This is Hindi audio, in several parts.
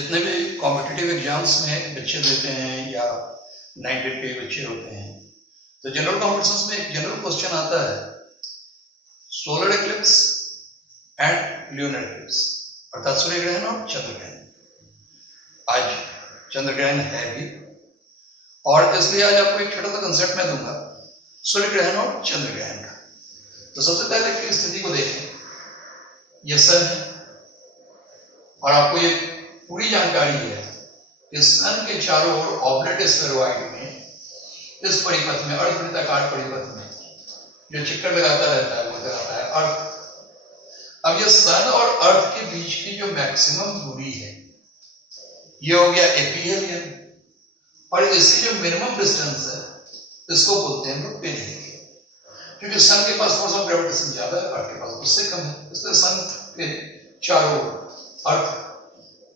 जितने भी कॉम्पिटिटिव एग्जाम्स में बच्चे देते हैं या 90 के बच्चे होते हैं, तो जनरल कॉम्पिटिशन्स में एक जनरल क्वेश्चन आता है solar eclipse and lunar Eclipse, अर्थात सूर्य ग्रहण और चंद्र ग्रहण। आज चंद्र ग्रहण है भी, और इसलिए आज आपको एक छोटा सा कंसेप्ट मैं दूंगा सूर्य ग्रहण और चंद्र ग्रहण का। तो सबसे पहले की स्थिति को देखें, यह सन है और आपको ये पूरी जानकारी है कि सन के चारों ओर ऑब्लेट स्फेरॉइड में इस परिपथ में अर्धवृत्ताकार परिपथ में जो चक्कर लगाता रहता है वो कहलाता है अर्थ। अब ये सन और अर्थ के बीच की जो मैक्सिमम दूरी है ये हो गया एपीहेलियन, और इसकी जो मिनिमम डिस्टेंस है इसको बोलते हैं लोग पेरिहेलियन, क्योंकि सन के पास थोड़ा सा ग्रेविटेशन ज्यादा है, अर्थ के पास उससे कम है, इसलिए सन के चारों अर्थ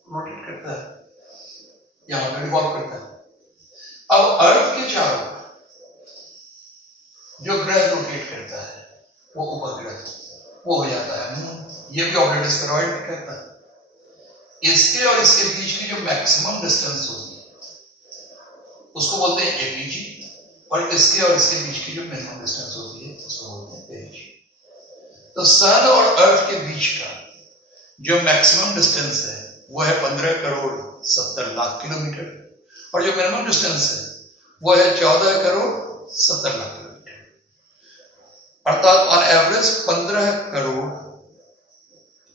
रोटेट करता है, यहां पर रिवॉल्व करता है। अब अर्थ के चारों जो ग्रह रोटेट करता है वो उपग्रह, वो हो जाता है मून। ये भी ऑब्लेट स्फेरॉइड कहता है। इसके और इसके बीच की जो मैक्सिमम डिस्टेंस होती है उसको बोलते हैं एपीजी, और इसके और इसके बीच की जो मिनिमम डिस्टेंस होती है उसको बोलते हैं पेरिजी। तो सन और अर्थ के बीच का जो मैक्सिमम डिस्टेंस है वो है 15 करोड़ 70 लाख किलोमीटर, और जो मिनिमम डिस्टेंस है वो है 14 करोड़ 70 लाख किलोमीटर, अर्थात ऑन एवरेज 15 करोड़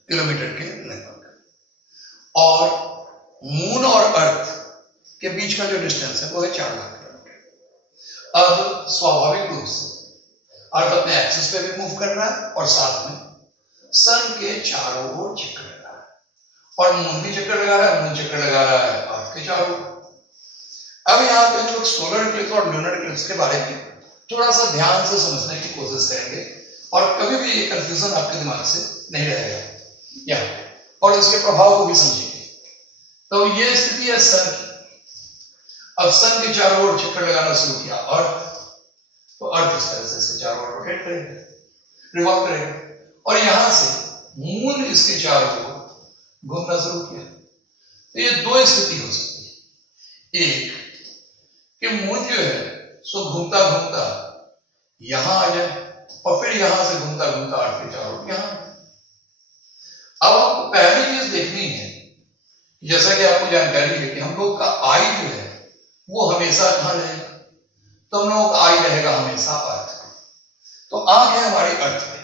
किलोमीटर के लगभग। और मून और अर्थ के बीच का जो डिस्टेंस है वो है 4 लाख किलोमीटर। अब स्वाभाविक रूप से अर्थ अपने एक्सिस पे भी मूव कर रहा है और साथ में सन के चारों ओर चक्कर लगा रहा है, और मून भी चक्कर लगा रहा है, मून चक्कर लगा रहा है अर्थ के चारों ओर। अब यहाँ पे हम लोग सोलर इक्लिप्स और ल्यूनर इक्लिप्स के बारे में थोड़ा सा ध्यान से समझने की कोशिश करेंगे, और कभी भी ये कंफ्यूजन आपके दिमाग से नहीं रहेगा या, और इसके प्रभाव को भी समझेंगे। तो ये स्थिति है सन की। अब सन के चारों ओर चक्कर लगाना शुरू किया अर्थ, तो अर्थ इस तरह से इसके चारों ओर रोटेट करेगा, रिवॉल्व करेगा, और यहां से मून इसके चारों ओर घूमना शुरू किया। तो ये दो स्थिति हो सकती है, एक कि मून जो है सो घूमता घूमता यहां आ जाए और फिर यहां से घूमता घूमता अर्थ के चारों ओर यहां। अब आपको पहली चीज देखनी है, जैसा कि आपको जानकारी है कि हम लोग का आई जो है वो हमेशा कहां रहेगा, तो हम लोगों का आई रहेगा हमेशा अर्थ। तो आंख है हमारी अर्थ पे।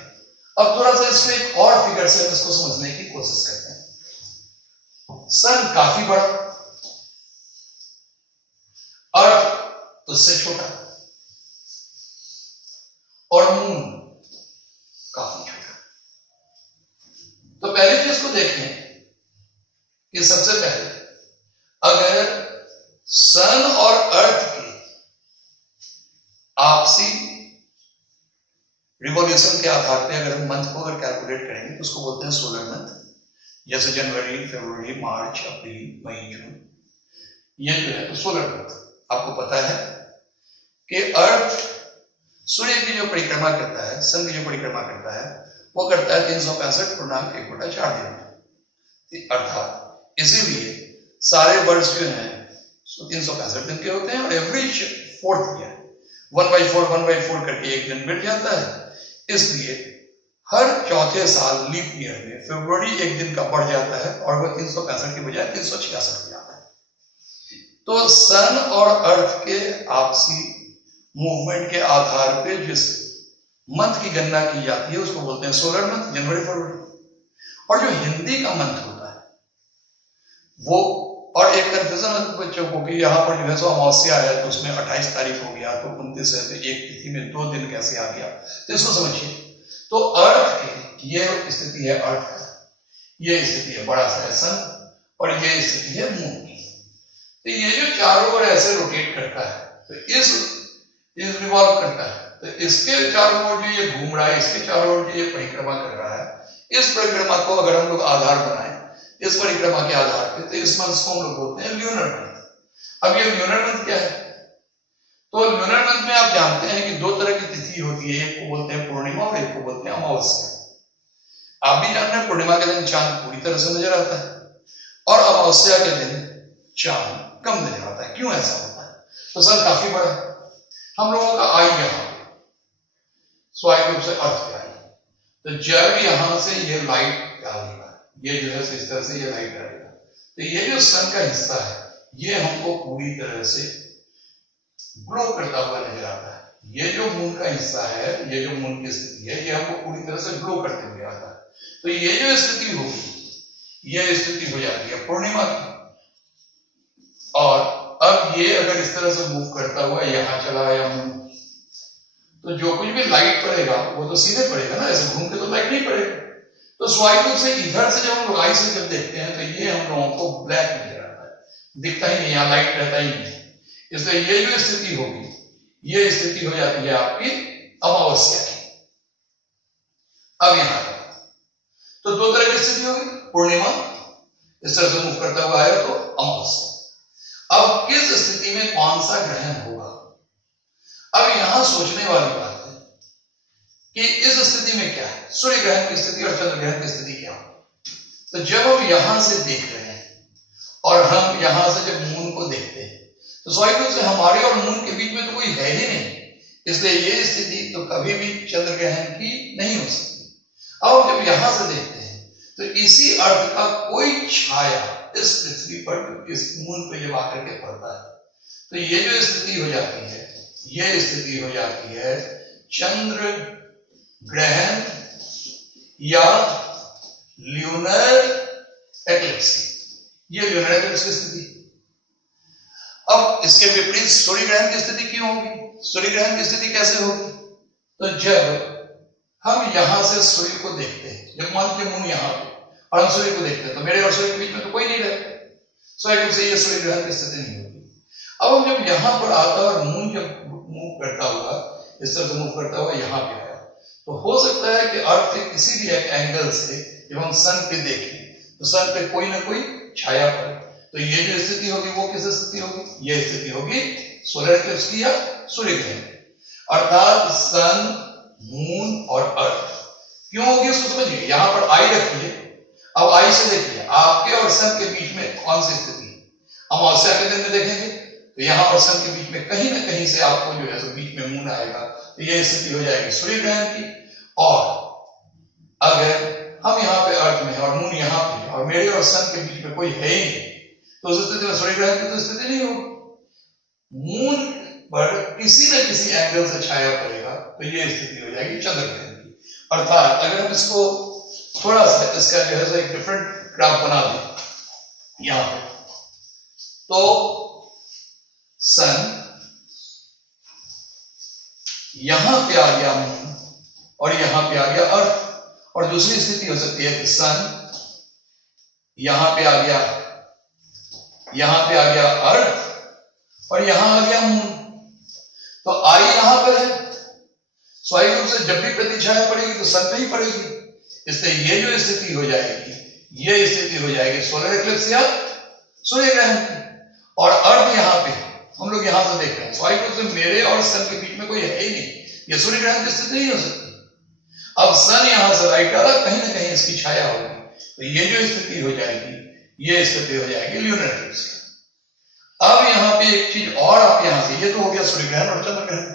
अब थोड़ा सा इसमें एक और फिगर से हम इसको समझने की कोशिश करते हैं। सन काफी बड़ा, अर्थ उससे छोटा, और मून काफी छोटा। तो पहली चीज को देखें कि सबसे पहले अगर सन और अर्थ के आपसी रिवॉल्यूशन के आधार पे अगर हम मंथ को अगर कैलकुलेट करेंगे तो उसको बोलते हैं सोलर मंथ। जैसे जनवरी, फरवरी, मार्च, अप्रैल, मई, जून, ये जो है तो सोलर मंथ। आपको पता है कि अर्थ सूर्य की जो परिक्रमा करता है, सन की जो परिक्रमा करता है वो करता है 365.1/4 दिन में, अर्थात इसीलिए सारे वर्ष जो है 365 दिन के होते हैं, और एवरेज 4th ईयर 1/4 करके एक दिन मिट जाता है। इसलिए हर चौथे साल लीप ईयर में फरवरी एक दिन का बढ़ जाता है और वह 365 की बजाय 366 हो जाता है। तो सन और अर्थ के आपसी मूवमेंट के आधार पे जिस मंथ की गणना की जाती है उसको बोलते हैं सोलर मंथ, जनवरी फरवरी। और जो हिंदी का मंथ होता है वो, और एक कंफ्यूजन बच्चों को कि यहाँ पर जो है सो अमावस्या है तो उसमें 28 तारीख हो गया, तो 29 है तो एक तिथि में 2 दिन कैसे आ गया, तो इसको समझिए। तो अर्थ की ये स्थिति है, अर्थ का ये स्थिति है बड़ा सा सन, और ये स्थिति है मून की। तो ये जो चारों ओर ऐसे रोटेट करता है तो इस रिवॉल्व करता है, तो इसके चारों ओर जो ये घूम रहा है, इसके चारों ओर जो ये परिक्रमा कर रहा है, इस परिक्रमा को अगर हम लोग आधार बनाए इस परिक्रमा के आधार पे, तो इस मंथ को हम लोग बोलते हैं ल्यूनर मंथ। अब ये ल्यूनर मंथ क्या है? तो ल्यूनर मंथ में आप जानते हैं कि 2 तरह की तिथि होती है, एक को बोलते हैं पूर्णिमा और एक को बोलते हैं अमावस्या। आप भी जानते हैं पूर्णिमा के दिन चांद पूरी तरह से नजर आता है, और अमावस्या के दिन चांद कम नजर आता है। क्यों ऐसा होता है? तो सन काफी बड़ा है, हम लोगों का आई यहां स्वाभाविक रूप से अर्थ पे आई, तो जब यहां से ये लाइट डालेगा, ये जो है इस तरह से ये लाइट डालेगा, तो ये जो सन का हिस्सा है ये हमको पूरी तरह से ग्लो करता हुआ नजर आता है। ये जो मून का हिस्सा है, ये जो मून की स्थिति है, ये हमको पूरी तरह से ग्लो करते हुए आता है। तो ये जो स्थिति होगी, ये स्थिति हो जाती है पूर्णिमा की। और अब ये अगर इस तरह से मूव करता हुआ यहां चला या मूव, तो जो कुछ भी लाइट पड़ेगा वो तो सीधे पड़ेगा ना, ऐसे घूम के तो लाइट नहीं पड़ेगा। तो स्वाभाविक रूप से इधर से जब हम आई से जब देखते हैं तो ये हम लोगों को ब्लैक नजर आता है, दिखता ही नहीं, यहाँ लाइट रहता ही नहीं। इसलिए ये जो स्थिति होगी, ये स्थिति हो जाती है आपकी अमावस्या की। अब यहां तो दो तरह की स्थिति होगी, पूर्णिमा इस तरह से मूव करता हुआ आएगा तो अमावस्या। अब किस स्थिति में कौन सा ग्रहण होगा? अब यहां सोचने वाली बात है कि इस स्थिति में क्या है, सूर्य ग्रहण की स्थिति और चंद्र ग्रहण की स्थिति क्या हो। तो जब हम यहां से देख रहे हैं और हम यहां से जब मून को देखते हैं तो स्वाभाविक रूप से हमारे और मून के बीच में तो कोई है ही नहीं, इसलिए ये स्थिति तो कभी भी चंद्र ग्रहण की नहीं हो सकती। अब जब यहां से देखते हैं तो इसी अर्थ का कोई छाया इस पृथ्वी पर, इस मून पे जब आकर के पड़ता है, तो ये जो स्थिति हो जाती है, ये स्थिति हो जाती है चंद्र ग्रहण या ल्यूनर एक्लिप्स। ये ल्यूनर एक्लिप्स की स्थिति। अब इसके विपरीत सूर्य ग्रहण की स्थिति क्यों होगी? सूर्य ग्रहण की स्थिति कैसे होगी? तो जब हम यहां से सूर्य को देखते हैं, जब मान के मून यहां पे और हम सूर्य को देखते हैं, तो मेरे और सूर्य के बीच में तो कोई नहीं रहता, स्वाभाविक रूप से ये सूर्य ग्रहण की स्थिति नहीं होगी। अब जब यहां पर आता और मून जब मूव करता हुआ, इस तरह से मूव करता हुआ यहां पे आया, तो हो सकता है कि अर्थ के किसी भी एक एंगल से जब हम सन पे देखें तो सन पे कोई ना कोई छाया पड़े। तो ये जो स्थिति होगी वो किस स्थिति होगी? ये स्थिति होगी सोलर एक्लिप्स की या सूर्य ग्रहण की। अर्थात सन, मून और अर्थ क्यों होगी उसको समझिए। यहां पर आई रखिए, अब आई से देखिए आपके और सन के बीच में कौन सी स्थिति है। अमावस्या के दिन में देखेंगे तो यहां और सन के बीच में कहीं ना कहीं से आपको जो है बीच में मून आएगा, तो यह स्थिति हो जाएगी सूर्य ग्रहण की। और अगर हम यहाँ पे अर्थ में है और मून यहाँ पे और मेरे और सन के बीच में कोई है ही नहीं, तो उस स्थिति में सूर्य ग्रहण की तो स्थिति नहीं होगी। मून पर किसी न किसी एंगल से छाया पड़ेगा, तो ये स्थिति हो जाएगी चंद्र ग्रहण की। अर्थात अगर हम इसको थोड़ा सा इसका जो है एक डिफरेंट ग्राफ बना दें यहां पे, तो सन यहां पे आ गया मून और यहां पे आ गया अर्थ। और दूसरी स्थिति हो सकती है कि सन यहां पे आ गया, यहां पे आ गया अर्थ और यहां आ गया मून। तो आई यहां पर है, स्वाभाविक रूप से जब भी प्रतिछाया पड़ेगी तो सन पे ही पड़ेगी। इसलिए ये जो स्थिति हो जाएगी, ये स्थिति हो जाएगी सोलर एक्लिप्स या सूर्य ग्रहण की। और अर्थ यहां पे हम लोग यहां से देख रहे हैं, स्वाभाविक रूप से मेरे और सन के बीच में कोई है ही नहीं, ये सूर्य ग्रहण की स्थिति नहीं हो सकती। अब सन यहां से राइट डाला, कहीं ना कहीं इसकी छाया होगी, तो ये जो स्थिति हो जाएगी, ये स्थिति हो जाएगी ल्यूनर एक्लिप्स की। अब यहां पे एक चीज और आप यहां से, ये तो हो गया सूर्य ग्रहण और चंद्र ग्रहण।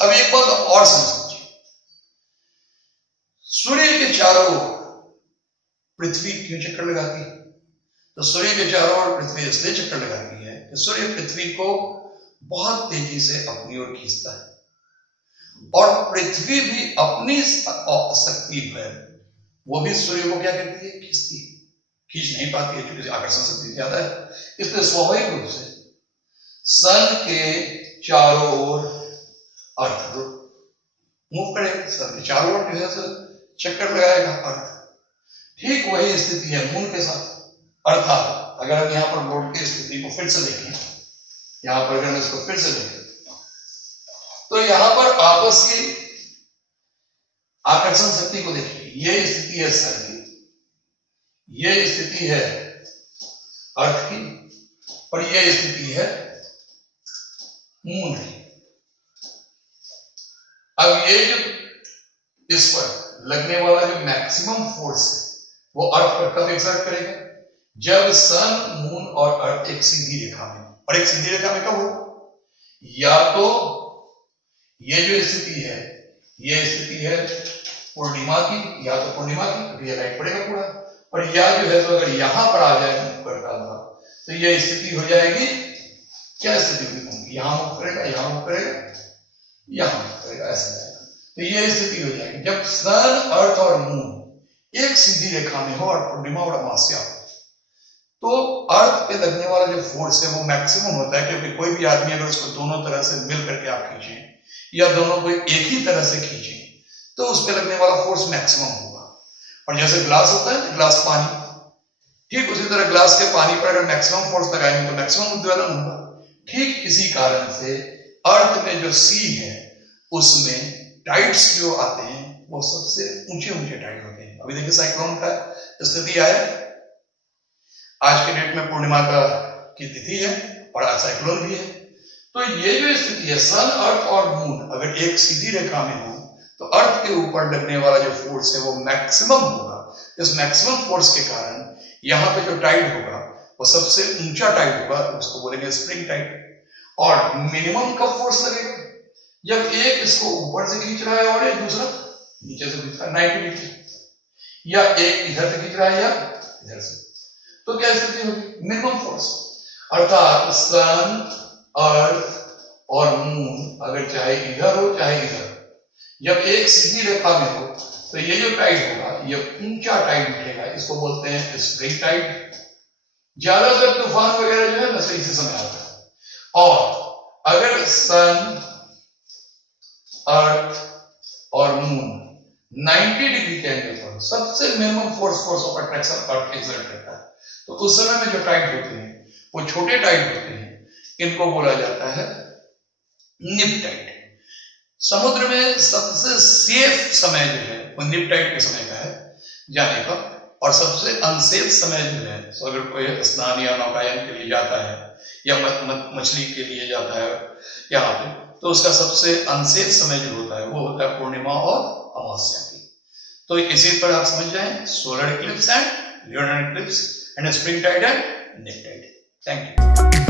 अब एक बात और समझिए, सूर्य के चारों ओर पृथ्वी क्यों चक्कर लगाती है? तो सूर्य के चारों ओर पृथ्वी इसलिए चक्कर लगाती है कि सूर्य पृथ्वी को बहुत तेजी से अपनी ओर खींचता है, और पृथ्वी भी अपनी शक्ति पर वो भी सूर्य को क्या करती है? खींचती है। खींच नहीं पाती है क्योंकि आकर्षण शक्ति ज्यादा है। इसलिए स्वाभाविक रूप से सन के चारों ओर अर्थ मूव करेगा, सन के चारों ओर जो है चक्कर लगाएगा अर्थ। ठीक वही स्थिति है मून के साथ। अर्थात अगर हम यहां पर बोर्ड की स्थिति को फिर से देखें, यहां पर अगर हम इसको फिर से देखें तो यहां पर आपस की आकर्षण शक्ति को देखिए। यह स्थिति है सन की, यह स्थिति है अर्थ की, और यह स्थिति है मून की। अब ये जो इस पर लगने वाला जो मैक्सिमम फोर्स है वो अर्थ पर कब एक्सर्ट करेगा? जब सन, मून और अर्थ एक सीधी रेखा में, और एक सीधी रेखा में कब हो, या तो ये जो स्थिति है, ये स्थिति है पूर्णिमा की, या तो पूर्णिमा की, तो ये राइट पड़ेगा पूरा, और या जो है तो अगर यहां पर आ जाए मुख करता हुआ, तो ये स्थिति हो जाएगी, क्या स्थिति होगी, यहां मुख करेगा, यहां मुख करेगा, यहां मुख करेगा, ऐसा जाएगा। तो ये स्थिति हो जाएगी जब सन, अर्थ और मून एक सीधी रेखा में हो और पूर्णिमा और अमावस्या हो। तो अर्थ पे लगने वाला जो फोर्स है वो मैक्सिमम होता है, क्योंकि कोई भी आदमी अगर उसको दोनों तरह से मिल करके आप खींचें या दोनों को एक ही तरह से खींचें तो उस पे लगने वाला फोर्स मैक्सिमम होगा। और जैसे ग्लास होता है, ग्लास पानी, ठीक उसी तरह ग्लास के पानी पर अगर मैक्सिमम फोर्स लगाएंगे तो मैक्सिमम उद्वेलन होगा। ठीक इसी कारण से अर्थ में जो सी है उसमें टाइड्स जो आते हैं वो सबसे ऊंचे ऊंचे टाइड होते हैं। अभी देखिए साइक्लोन का स्थिति आया, आज के डेट में पूर्णिमा की तिथि है और आज साइक्लोन भी है। तो ये जो स्थिति है, सन, अर्थ और मून अगर एक सीधी रेखा में हो तो अर्थ के ऊपर लगने वाला जो फोर्स है वो मैक्सिमम होगा। इस मैक्सिमम फोर्स के कारण यहाँ पे जो टाइड होगा वो सबसे ऊंचा टाइड होगा, उसको बोलेंगे स्प्रिंग टाइड। और मिनिमम कब फोर्स लगेगा, जब एक इसको ऊपर से खींच रहा है और एक दूसरा नीचे से खींच रहा है 90 डिग्री, या एक इधर से खींच रहा है या इधर से, तो क्या स्थिति होगी, मिनिमम फोर्स। अर्थात सन, अर्थ और मून अगर चाहे इधर हो चाहे इधर, जब एक सीधी रेखा में हो तो ये जो टाइड होगा ये ऊंचा टाइड उठेगा, इसको बोलते हैं स्प्रिंग टाइड। ज्यादातर तूफान वगैरह जो है ना इसी समय आता है। और अगर सन, अर्थ और मून 90 डिग्री के एंगल पर सबसे minimum force of attraction earth exert करता है, तो उस समय में जो टाइड होते हैं वो छोटे टाइड होते हैं, इनको बोला जाता है निप टाइड। समुद्र में सबसे सेफ समय जो है वो निप टाइड के समय का है जाने का, और सबसे अनसेफ समय जो है, तो अगर कोई स्नान या नौकायन के लिए जाता है या मछली के लिए जाता है यहाँ पे, तो उसका सबसे अनसेफ समय जो होता है वो होता है पूर्णिमा और अमावस्या की। तो इसी पर आप समझ जाएं solar eclipse and lunar eclipse and spring tide and neap tide. Thank you.